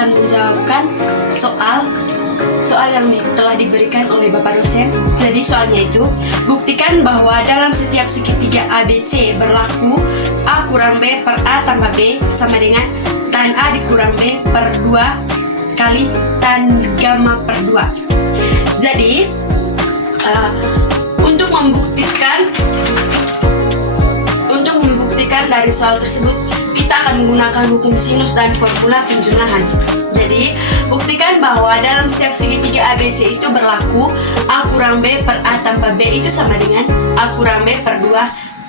akan menjawabkan soal yang telah diberikan oleh Bapak dosen. Jadi soalnya itu, buktikan bahwa dalam setiap segitiga ABC berlaku A kurang B per A tambah B sama dengan tan A dikurang B per 2 kali tan gamma per 2. Jadi untuk membuktikan dari soal tersebut, kita akan menggunakan hukum sinus dan formula penjumlahan. Jadi, buktikan bahwa dalam setiap segitiga ABC itu berlaku A kurang B per A tambah B itu sama dengan A kurang B per 2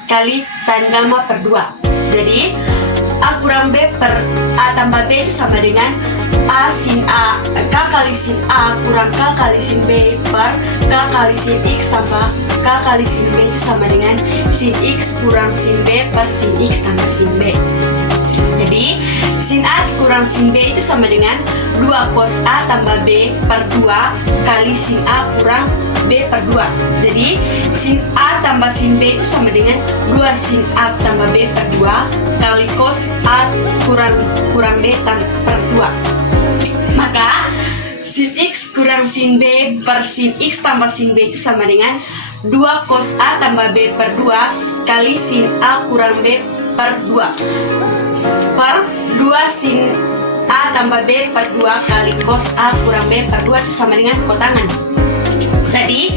kali tan gamma per 2. Jadi, A kurang B per A tambah B itu sama dengan A sin A, K kali sin A kurang K kali sin B per K kali sin X tambah K kali sin B itu sama dengan sin X kurang sin B per sin X tambah sin B. Jadi, sin A kurang sin B itu sama dengan 2 cos A tambah B per 2 kali sin A kurang B per 2. Jadi, sin A tambah sin B itu sama dengan 2 sin A tambah B per 2 kali cos A kurang B per 2. Maka, sin X kurang sin B per sin X tambah sin B itu sama dengan 2 cos A tambah B per 2 kali sin A kurang B per 2 per 2 sin A tambah B per 2 kali cos A kurang B per 2 itu sama dengan kotangan. Jadi,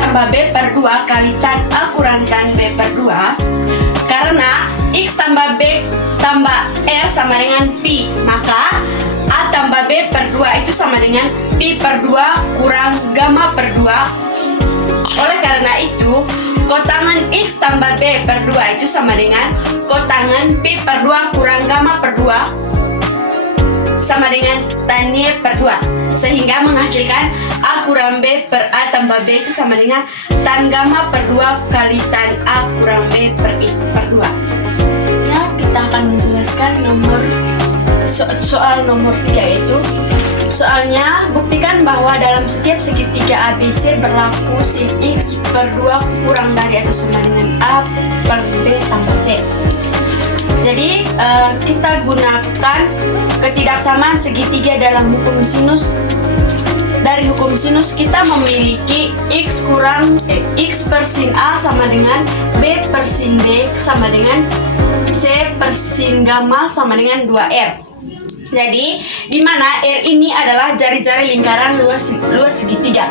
tambah B per 2 kali tan A kurang tan B per 2, karena X tambah B tambah R sama dengan Pi, maka A tambah B per 2 itu sama dengan Pi per 2 kurang gamma per 2. Oleh karena itu, kotangan X tambah B per 2 itu sama dengan kotangan Pi per 2 kurang gamma per 2 sama dengan tan Y per 2. Sehingga menghasilkan A kurang B per A tambah B itu sama dengan tan gamma per 2 kali tan A kurang B per I per 2. Ya, kita akan menjelaskan soal nomor 3, yaitu soalnya buktikan bahwa dalam setiap segitiga ABC berlaku sin X per 2 kurang dari atau sama dengan A per B tambah C. Jadi kita gunakan ketidaksamaan segitiga dalam hukum sinus. Dari hukum sinus kita memiliki X per sin A sama dengan B per sin B sama dengan C per sin gamma sama dengan 2R. Jadi, di mana R ini adalah jari-jari lingkaran luas segitiga.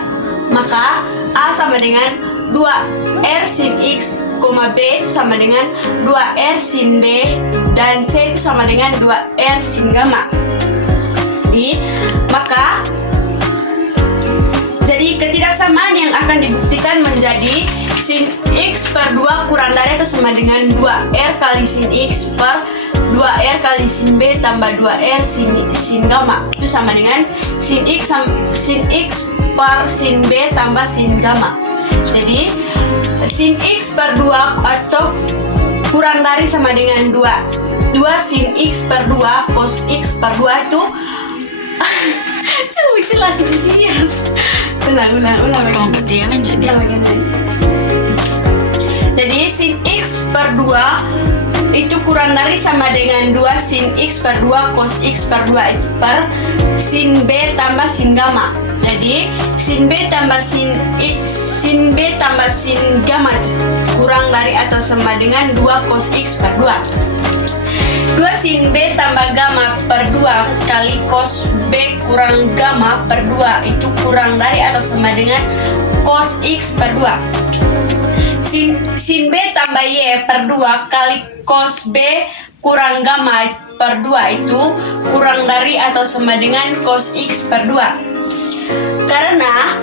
Maka A sama dengan 2R sin X, B itu sama dengan 2R sin B, dan C itu sama dengan 2R sin gamma. Jadi ketidaksamaan yang akan dibuktikan menjadi sin X per 2 kurang dari atau sama dengan 2R kali sin X per 2R kali sin B tambah 2R sin gamma itu sama dengan sin X per sin B tambah sin gamma. Jadi sin X per 2 atau kurang dari sama dengan 2 sin X per 2 cos X per 2 itu coba jelas mencium. Ulang Jadi sin X per 2 itu kurang dari sama dengan 2 sin X per 2 cos X per 2 per sin B tambah sin gamma. Jadi sin B tambah sin gamma kurang dari atau sama dengan 2 cos X per 2. 2 sin B tambah gamma per 2 kali cos B kurang gamma per 2 itu kurang dari atau sama dengan cos X per 2. Sin B tambah Y per 2 kali cos B kurang gamma per 2 itu kurang dari atau sama dengan cos X per 2. Karena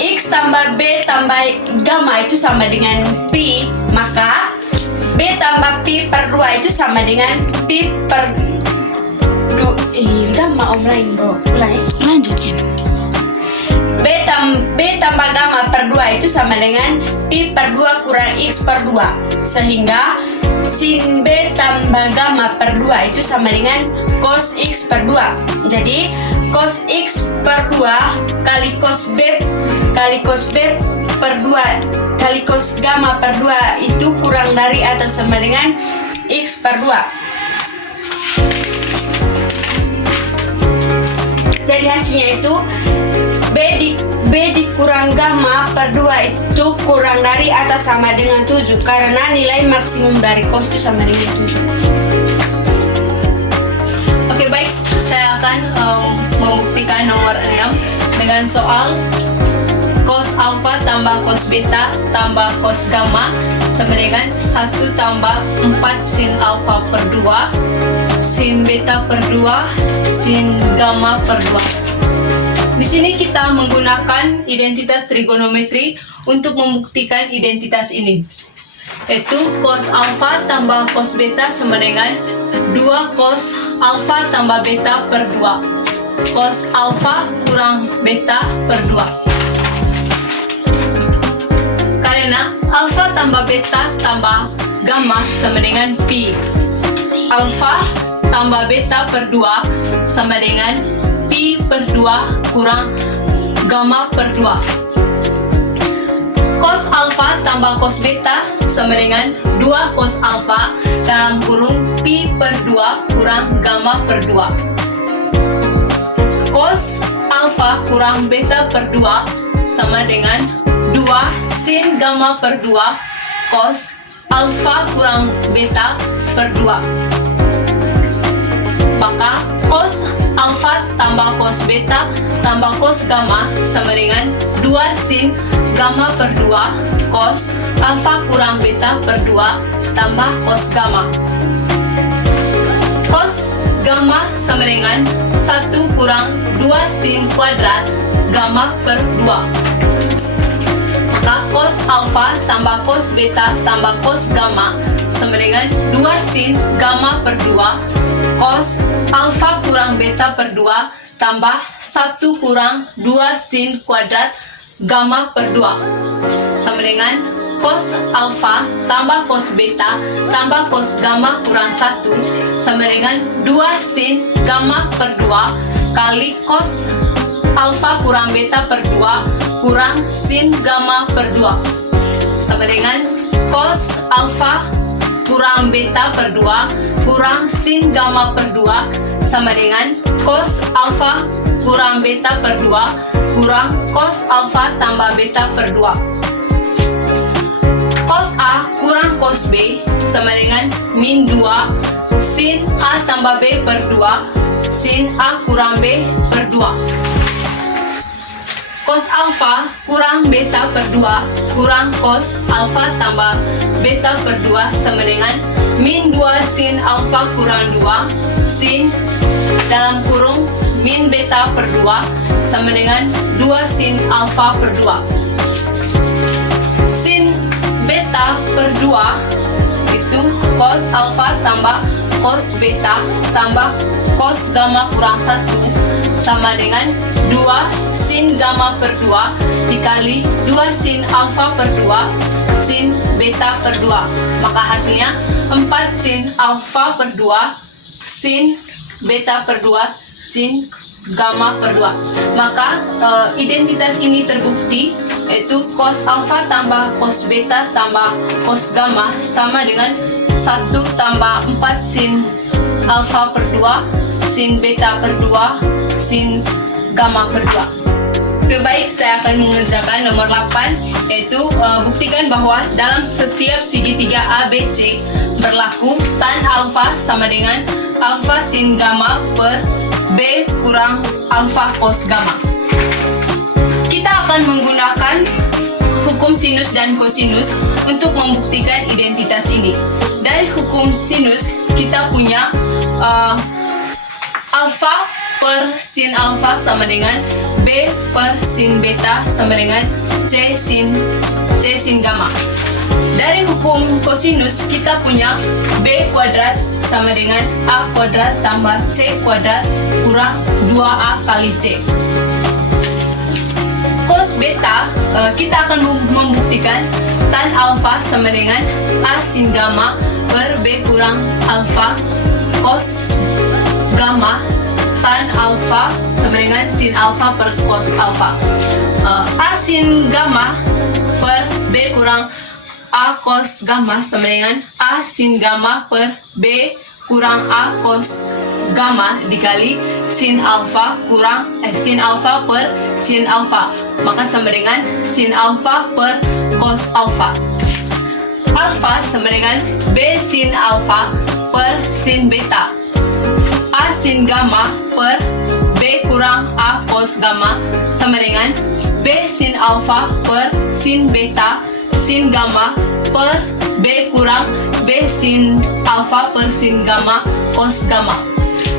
X tambah B tambah gamma itu sama dengan Pi, maka B tambah Pi per 2 itu sama dengan Pi per 2. Gamma lain bro. Lanjutkan. B tambah gamma per 2 itu sama dengan Pi per 2 kurang X per 2. Sehingga sin B tambah gamma per 2 itu sama dengan cos X per 2. Jadi cos X per 2 kali cos B per 2 kali cos gamma per 2 itu kurang dari atau sama dengan X per 2. Jadi hasilnya itu B dikurang gamma per 2 itu kurang dari atau sama dengan 7 karena nilai maksimum dari cos itu sama dengan 7. Oke, baik, saya akan membuktikan nomor 6 dengan soal cos alfa tambah cos beta tambah cos gamma sama dengan 1 tambah 4 sin alfa per 2 sin beta per 2 sin gamma per 2. Di sini kita menggunakan identitas trigonometri untuk membuktikan identitas ini, yaitu cos alfa tambah cos beta sama dengan 2 cos alfa tambah beta per 2 cos alfa kurang beta per 2. Karena alfa tambah beta tambah gamma sama dengan pi. Alfa tambah beta per 2 sama dengan pi per 2 kurang gamma per 2. Cos alfa tambah cos beta sama dengan 2 cos alfa dalam kurung pi per 2 kurang gamma per 2. Cos alfa kurang beta per 2 sama dengan 2 sin gamma per 2 cos alfa kurang beta per 2. Maka cos alfa tambah cos beta tambah cos gamma sama dengan 2 sin gamma per 2 cos alfa kurang beta per 2 tambah cos gamma. Cos gamma sama dengan 1 kurang 2 sin kuadrat gamma per 2. Maka cos alfa tambah cos beta tambah cos gamma sama dengan 2 sin gamma per 2 cos alfa kurang beta per 2 tambah 1 kurang 2 sin kuadrat gamma per 2 sama dengan cos alfa tambah cos beta tambah cos gamma kurang 1 sama dengan 2 sin gamma per 2 kali cos alfa kurang beta per 2 kurang sin gamma per 2 sama dengan cos alfa kurang beta per 2 kurang sin gamma per 2 sama dengan cos alfa kurang beta per 2 kurang cos alfa tambah beta per 2. Cos A kurang cos B sama dengan min 2 sin A tambah B per 2 sin A kurang B per 2. Cos alfa kurang beta per 2 kurang cos alfa tambah beta per 2 sama dengan min 2 sin alfa kurang 2 sin dalam kurung min beta per 2 sama dengan 2 sin alfa per 2. Sin beta per 2 itu cos alfa tambah cos beta tambah cos gamma kurang 1 sama dengan 2 sin gamma per 2 dikali 2 sin alfa per 2 sin beta per 2. Maka hasilnya 4 sin alfa per 2 sin beta per 2 sin gamma per 2. Maka identitas ini terbukti, yaitu cos alfa tambah cos beta tambah cos gamma sama dengan 1 tambah 4 sin alfa per 2 sin beta per 2 sin gamma per 2. Oke, baik, saya akan mengerjakan nomor 8, yaitu buktikan bahwa dalam setiap segitiga ABC berlaku tan alfa sama dengan alfa sin gamma per B kurang alfa cos gamma. Kita akan menggunakan hukum sinus dan kosinus untuk membuktikan identitas ini. Dari hukum sinus kita punya alfa per sin alfa sama dengan B per sin beta sama dengan C sin gamma. Dari hukum kosinus kita punya B kuadrat sama dengan A kuadrat tambah C kuadrat kurang 2A kali C. Cos beta kita akan membuktikan tan alfa sama dengan A sin gamma per B kurang alfa cos gamma tan alfa sama dengan sin alfa per cos alfa. A sin gamma per B kurang A cos gamma sama dengan A sin gamma per B kurang A cos gamma dikali sin alfa per sin alfa, maka sama dengan sin alfa per cos alfa. Alfa sama dengan B sin alfa per sin beta. A sin gamma per B kurang A cos gamma sama dengan B sin alfa per sin beta sin gamma per B kurang B sin alfa per sin gamma cos gamma,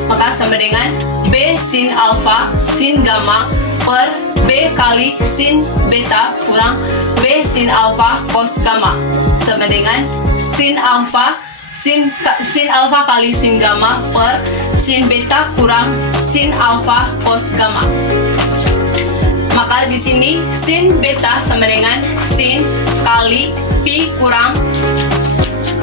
maka sama dengan B sin alfa sin gamma per B kali sin beta kurang B sin alfa cos gamma sama dengan sin alfa kali sin gamma per sin beta kurang sin alfa cos gamma. Maka di sini sin beta sama dengan sin kali pi kurang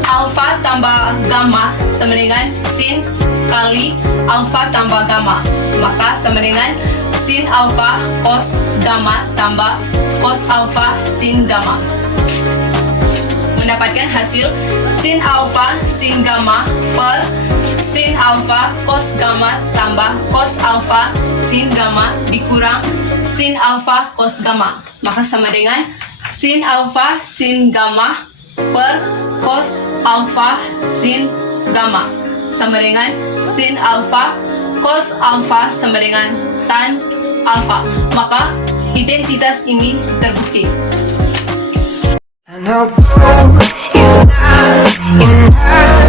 alfa tambah gamma sama dengan sin kali alfa tambah gamma, maka sama dengan sin alfa cos gamma tambah cos alfa sin gamma. Mendapatkan hasil sin alfa sin gamma per sin alfa cos gamma tambah cos alfa sin gamma dikurang sin alfa cos gamma, maka sama dengan sin alfa sin gamma per cos alfa sin gamma sama dengan sin alfa cos alfa sama dengan tan alfa, maka identitas ini terbukti. I know you're not